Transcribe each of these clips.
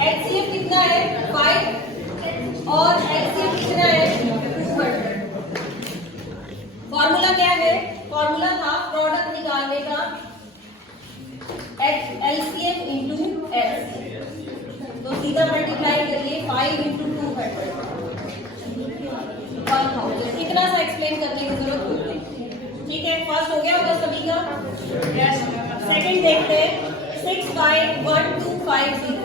HCF कितना है 5 और एचसीएफ कितना है 200। फॉर्मूला क्या है? फॉर्मूला था प्रोडक्ट निकालने का एलसीएम इंटू एच, तो सीधा मल्टीप्लाई करिए 5 इंटू 200 1000। इतना सा एक्सप्लेन करने की जरूरत होती है। ठीक है, फर्स्ट हो गया होगा सभी का। सेकंड देखते हैं 6 बाई 1250।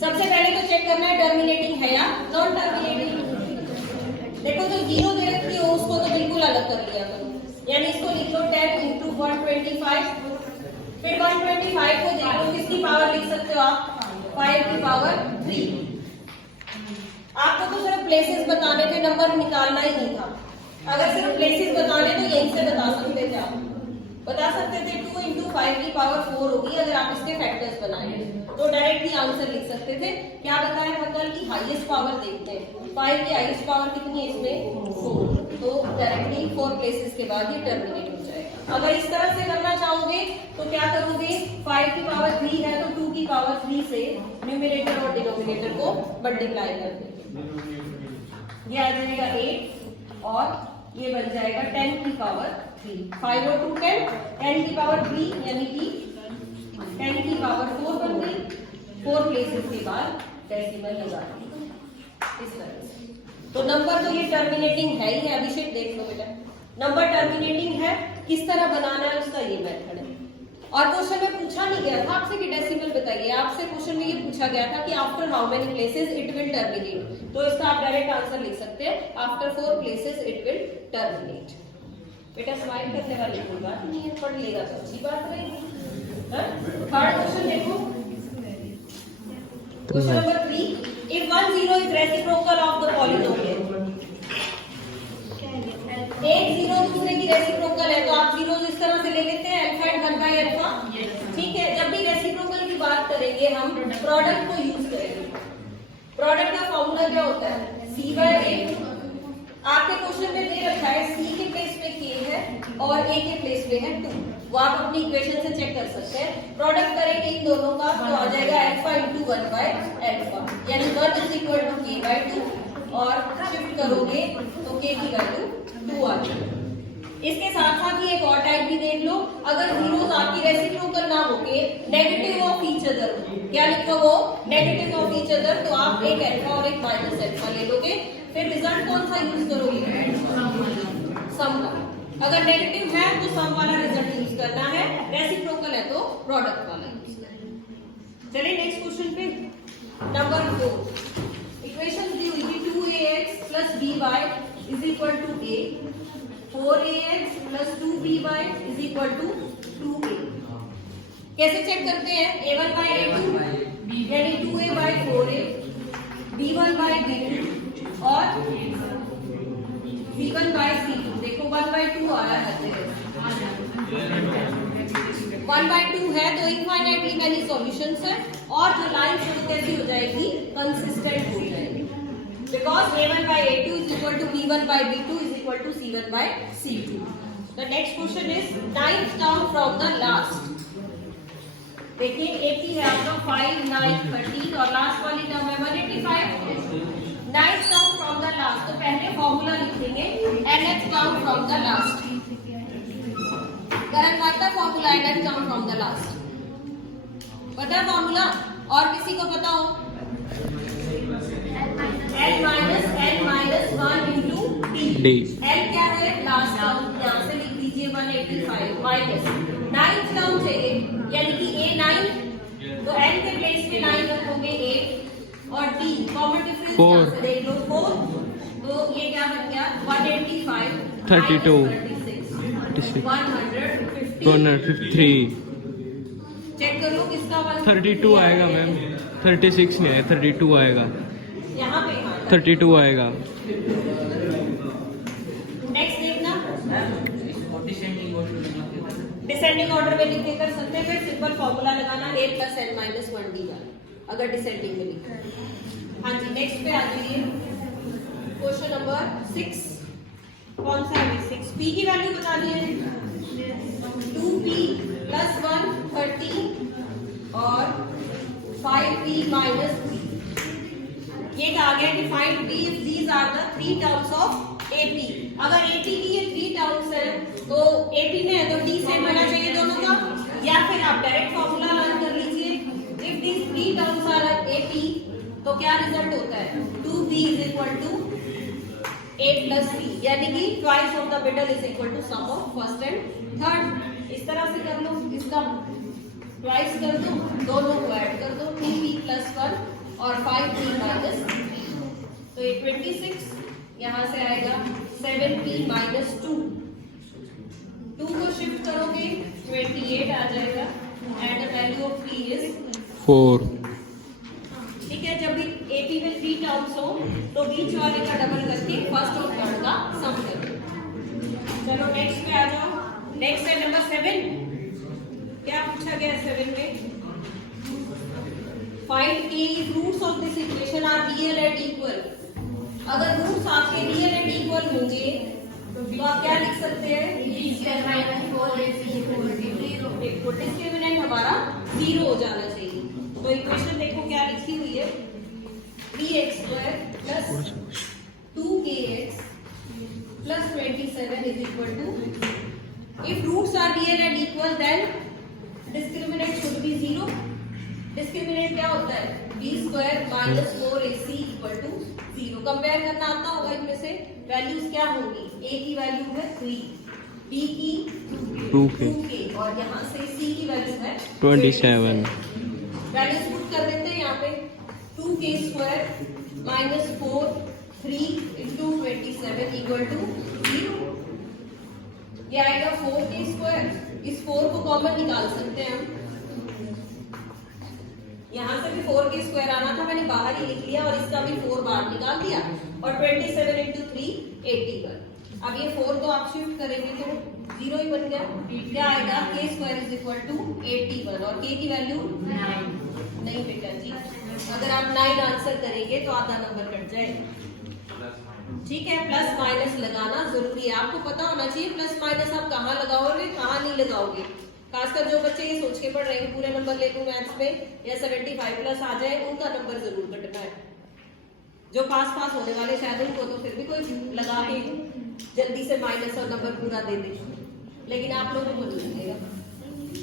सबसे पहले तो चेक करना है टर्मिनेटिंग है या नॉन टर्मिनेटिंग। देखो जो जीरो दे रखी हो उसको तो बिल्कुल अलग कर लिया करो, यानी इसको लिख लो 10 इंटू 125। फिर 125 को देख लो किसकी पावर लिख सकते हो आप 5 की पावर 3। आपको तो सिर्फ प्लेसेस बताने थे, नंबर निकालना ही नहीं था। अगर सिर्फ प्लेसेस बताने तो यहीं से बता सकते थे, आप बता सकते थे 2 इंटू 5 की पावर 4 होगी अगर आप इसके फैक्टर्स बनाए तो डायरेक्टली आंसर लिख सकते थे। क्या बताया फकल की हाईएस्ट पावर देखते हैं, 5 की हाईएस्ट पावर कितनी है इसमें 4, तो डायरेक्टली 4 प्लेसेस के बाद ये टर्मिनेट हो जाएगा। अगर इस तरह से करना चाहोगे तो क्या करोगे 5 की पावर 3 है तो 2 की पावर 3 से न्यूमरेटर और डिनोमिनेटर को मल्टीप्लाई कर देंगे, ये आ जाएगा 8 और ये बन जाएगा 10 की पावर 3। 5 और 2 10 की पावर 3 यानी कि 10 की पावर 4 बन गई। 4 प्लेसेस के बाद डेसिमल लगा दी इस तरह से। तो नंबर तो ये टर्मिनेटिंग है ही है। अभिषेक देख लो बेटा, नंबर टर्मिनेटिंग है, किस तरह बनाना है उसका ये मेथड है। और क्वेश्चन में पूछा नहीं गया था आपसे कि डेसिमल बताइए, आपसे क्वेश्चन में ये पूछा गया था कि after how many places it will terminate, तो इसका आप डायरेक्ट आंसर लिख सकते हैं after 4 places it will terminate. बेटा स्माइल करने वाली कोई बात नहीं है, पढ़ लेगा तो अच्छी बात रहेगी। थर्ड क्वेश्चन देखो, question number 3, if 1 0 is reciprocal of the polynomial, एक जीरो दूसरे की रेसिप्रोकल है तो आप जीरो इस तरह से ले लेते हैं अल्फा एंड 1 बाई अल्फा। ठीक है, जब भी रेसिप्रोकल की बात करेंगे हम प्रोडक्ट को यूज करेंगे। प्रोडक्ट का फॉर्मूला क्या होता है c बाय a। आपके क्वेश्चन में दे रखा है c के प्लेस पे k है और a के प्लेस पे है 2, वो आप अपनी इक्वेशन से चेक कर सकते हैं। प्रोडक्ट करेंगे इन दोनों का तो आ जाएगा अल्फा इंटू 1 बाय अल्फा, यानी 1 is equal to k by 2 और शिफ्ट करोगे तो k की वैल्यू 2 आ जाएगी। इसके साथ साथ ही एक और टाइप भी देख लो, अगर जीरोस आपकी रेसिप्रोकल ना होके नेगेटिव ऑफ ईच अदर, क्या लिखा वो नेगेटिव ऑफ ईच अदर, तो आप एक अल्फा और एक माइनस अल्फा ले लोगे। फिर रिजल्ट कौन सा यूज करोगे सम का। अगर नेगेटिव है तो सम वाला रिजल्ट यूज करना है, रेसिप्रोकल है तो प्रोडक्ट वाला यूज करना है। चलिए नेक्स्ट क्वेश्चन पे नंबर 4, इक्वेशन दी हुई थी 2ax plus by is equal to a, 4ax plus 2by is equal to 2a। कैसे चेक करते हैं a1 by a2 यानी 2a by 4a, b1 by b2 और c1 by c2। देखो 1 by 2 आ रहा है, 1 by 2 है तो इनफाइनाइटली मैनी सॉल्यूशंस है और जो लाइन शुरू कैसी हो जाएगी कंसिस्टेंट हो जाएगी, because a1 by a2 is equal to b1 by b2 is equal to c1 by c2। The next question is ninth term from the last। देखिए एक ही है आपका 5 9 13 और लास्ट वाली टर्म है 185। Ninth term from the last, तो पहले formula लिख देंगे nth term from the last. Current आता formula nth term from the last, पता है फॉर्मूला? और किसी को पता हो? L minus n-1 into d। L क्या है लास्ट टर्म, यहाँ से लिख दीजिए 185 माइनस 9th टर्म चाहिए यानी कि a 9, तो n के प्लेस पे 9 रखोगे 8 और d कॉमन डिफरेंस यहाँ से देख लो 4, तो ये क्या बन गया 185 32 153। चेक कर लो किसका 32 आएगा मैम, 36 नहीं है 32 आएगा, यहाँ पे 32 आएगा। नेक्स्ट देखना डिसेंडिंग ऑर्डर में लिख के कर सकते हैं, फिर सिंपल फॉर्मूला लगाना a plus n minus 1d का अगर डिसेंडिंग में लिखा है। हाँ जी नेक्स्ट पे आ जाइए, क्वेश्चन नंबर 6। कौन सा है 6? p की वैल्यू बतानी है 2p plus 1 30 और 5p minus 3. ये कहा गया कि find these are the three terms of AP. अगर AP की ये 3 terms है तो AP में है तो D सेट बना चाहिए दोनों का, या फिर आप डायरेक्ट फॉर्मूला लर्न कर लीजिए. If these 3 terms are AP तो क्या रिजल्ट होता है? 2B is equal to A plus C, यानी कि twice of the middle is equal to sum of first and third. इस तरह से कर लो, इसका twice कर दो, दोनों को ऐड कर दो, 3p plus 1 और 5p minus 3. तो ये 26 यहाँ से आएगा 7p minus 2. 2 को शिफ्ट करोगे 28 आ जाएगा and the value of p is 4. ठीक है. जब भी AP में 3 टर्म्स हो तो बीच वाले का डबल करके फर्स्ट और थर्ड का सम करो. चलो नेक्स्ट पे आ जाओ. नेक्स्ट है नंबर 7. क्या पूछा गया 7 में? Find k if roots of this equation are real and equal. अगर रूट्स आपके रियल एंड इक्वल होंगे तो आप क्या लिख सकते हैं? डिस्क्रिमिनेंट हमारा 0 हो जाना चाहिए. तो इक्वेशन देखो क्या लिखी हुई है. 3x² plus 2kx plus 27 is equal to, if roots are real and equal then discriminant should be 0. Discriminant क्या होता है? b² minus 4ac equal to 0. Compare करना आता होगा इनमें से. वैल्यूज क्या होंगी? a की वैल्यू है 3, b की 2k और यहाँ से c की वैल्यू है 27. वैल्यूज पुट कर देते हैं यहाँ पे. 2k² minus 4 3 into 27 equal to 0. ये आएगा 4k². इस 4 को कॉमन निकाल सकते हैं हम. यहाँ से भी 4k² आना था, मैंने बाहर ही लिख लिया और इसका भी 4 बाहर निकाल दिया. और 27 into 3 81. अब ये 4 को आप शिफ्ट करेंगे तो 0 ही बन गया. क्या आएगा? k² is equal to 81 और k की वैल्यू 9. नहीं बेटा जी, अगर आप 9 आंसर करेंगे तो आधा नंबर कट जाएगा. ठीक है. प्लस माइनस लगाना जरूरी है. आपको पता होना चाहिए प्लस माइनस आप कहाँ लगाओगे, कहाँ नहीं लगाओगे. खासकर जो बच्चे ये सोच के पढ़ रहे हैं पूरे नंबर ले लूं मैथ्स में या 75 प्लस आ जाए, उनका नंबर जरूर कटना है. जो पास होने वाले शायद उनको तो फिर भी कोई लगा के जल्दी से माइनस और नंबर पूरा दे दे, लेकिन आप लोगों को नहीं लगेगा.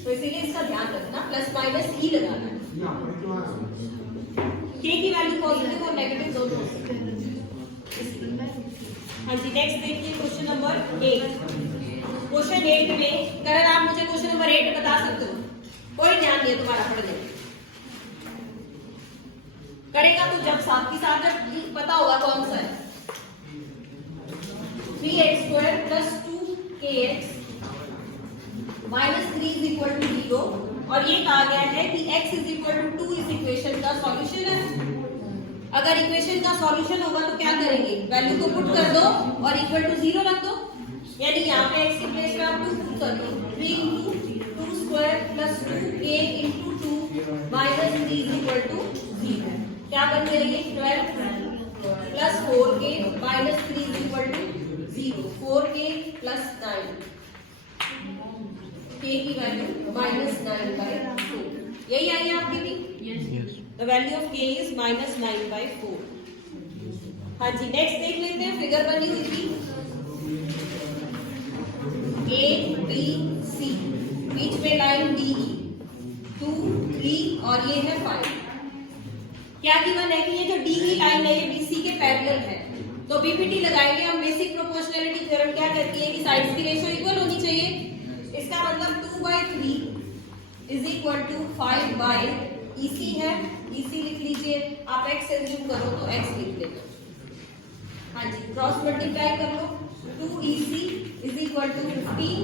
तो इसीलिए इसका ध्यान रखना, प्लस माइनस ही लगाना है. k की वैल्यू पॉजिटिव और नेगेटिव दोनों हो सकते हैं. हाँ जी. नेक्स्ट देखिए क्वेश्चन नंबर 8. क्वेश्चन 8 में करण आप मुझे क्वेश्चन नंबर 8 बता सकते हो? कोई ध्यान नहीं है तुम्हारा पढ़ने करेगा तो जब साथ ही साथ जब पता होगा कौन सा है. 3x² plus 2kx minus 3 is equal to 0. और ये कहा गया है कि x is equal to 2 इस इक्वेशन का सॉल्यूशन है. अगर इक्वेशन का सॉल्यूशन होगा तो क्या करेंगे? वैल्यू को पुट कर दो और इक्वल टू 0 रख दो. यानी यहाँ पे x की प्लेस पे आप 2 पुट कर दो. 3 into 2² plus 2k into 2 minus 3 is equal to 0. क्या बन जाएगी? 12 plus 4k minus 3 is equal to 0. 4k plus 9. k की वैल्यू minus 9 by 4. यही आई है आपकी भी? Yes. The value of k is minus 9 by 4. हाँ जी. नेक्स्ट देख लेते हैं. फिगर बनी हुई थी A B C, बीच में लाइन D E, 2 3 और ये है 5. क्या गिवन है कि ये जो D की लाइन है ये BC के पैरेलल है. तो बीपीटी लगाएंगे हम. बेसिक प्रोपोर्शनैलिटी थ्योरम क्या कहती है कि साइड्स की रेशियो इक्वल होनी चाहिए. इसका मतलब 2/3 इज इक्वल टू 5/EC है. EC लिख लीजिए. आप x एज्यूम करो तो x लिख लेना. हाँ जी. क्रॉस मल्टीप्लाई कर लो. 2EC is equal to 15.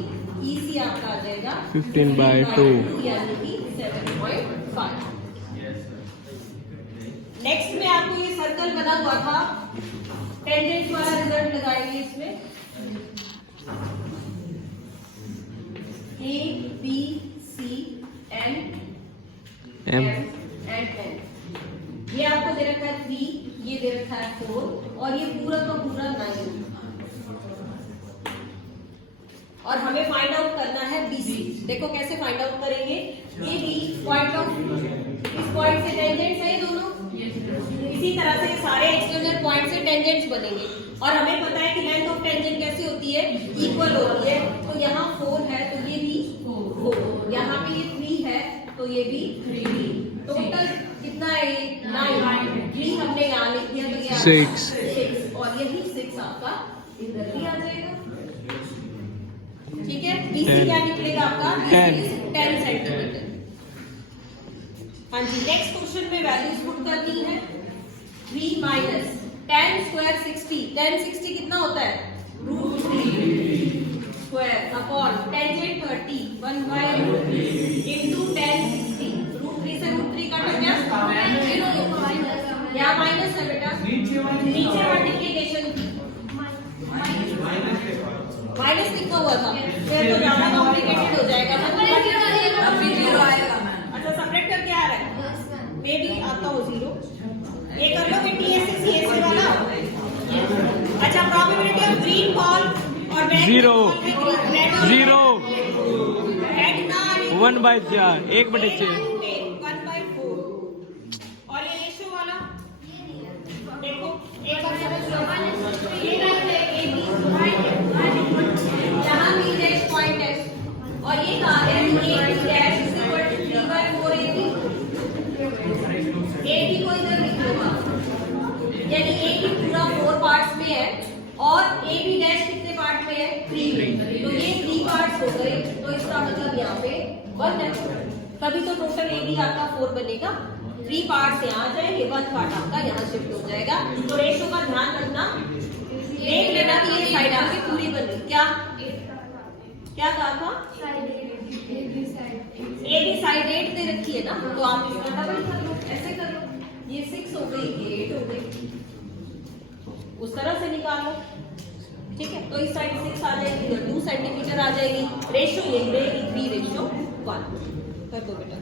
EC आपका आ जाएगा 15/2 यानी कि 7.5. नेक्स्ट में आपको ये सर्कल बना हुआ था. टेंजेंट वाला रिजल्ट लगाएंगे इसमें. A B C and M and N. ये आपको दे रखा है 3, ये दे रखा है 4 और ये पूरा का पूरा 9. और हमें फाइंड आउट करना है BC. देखो कैसे फाइंड आउट करेंगे. ये भी पॉइंट ऑफ इस पॉइंट से तरह से सारे एक्सटर्नल पॉइंट से टेंजेंट्स बनेंगे और हमें पता है कि लेंथ ऑफ टेंजेंट कैसी होती है, इक्वल होती है। तो यहाँ 4 है तो ये भी 4, यहाँ पे ये 3 है तो ये भी 3। टोटल कितना है, 9। 3 हमने यहाँ लिख दिया तो ये 6 और यही 6 आपका इधर भी आ जाएगा। ठीक है, BC क्या निकलेगा आपका, 10 सेंटीमीटर। हाँ जी, नेक्स्ट क्वेश्चन में वैल्यूज पुट करनी है। 3 माइनस 10 स्क्वायर 60, 10 60 कितना होता है, √3 स्क्वायर अपॉन टेंजेंट 30 1/√3 इंटू 10 60। √3 से √3 कट हो गया, यहाँ माइनस है बेटा, नीचे मल्टीप्लीकेशन की माइनस लिखा हुआ था, फिर तो ज्यादा कॉम्प्लिकेटेड हो जाएगा। अभी 0 आएगा। अच्छा, सपरेट करके आ रहा है, मे भी आता हो 0। ये कर लो कि TSC CSC वाला। अच्छा, प्रोबेबिलिटी ऑफ ग्रीन बॉल और रेड 0 रेड ना 1/4 1/6 1/4। और ये रेशियो वाला देखो, एक बार समझ लो, ये है AB, यहाँ B डैश पॉइंट है और ये कहा है कि AB dash is equal to 3/4 AB। AB को इधर लिख लो आप, यानी AB पूरा 4 पार्ट्स में है और AB डैश कितने पार्ट में है, 3 में। तो ये 3 पार्ट्स हो गए, तो इसका मतलब यहाँ पे 1 है, तभी तो टोटल AB आपका 4 बनेगा। 3 पार्ट्स यहाँ जाए, ये 1 पार्ट आपका यहाँ शिफ्ट हो जाएगा। तो रेशो का ध्यान रखना, देख लेना कि ये साइड आपकी पूरी बनी। क्या कहा था, AB साइड 8 दे रखी है ना, तो आप इसका डबल कर लो, ऐसे कर लो, ये 6 हो गई, ये 8 हो गई, उस तरह से निकालो। ठीक है, तो इस साइड 6 आ जाएगी, इधर 2 सेंटीमीटर आ जाएगी। रेशो यही रहेगी 3:1 कर दो बेटा।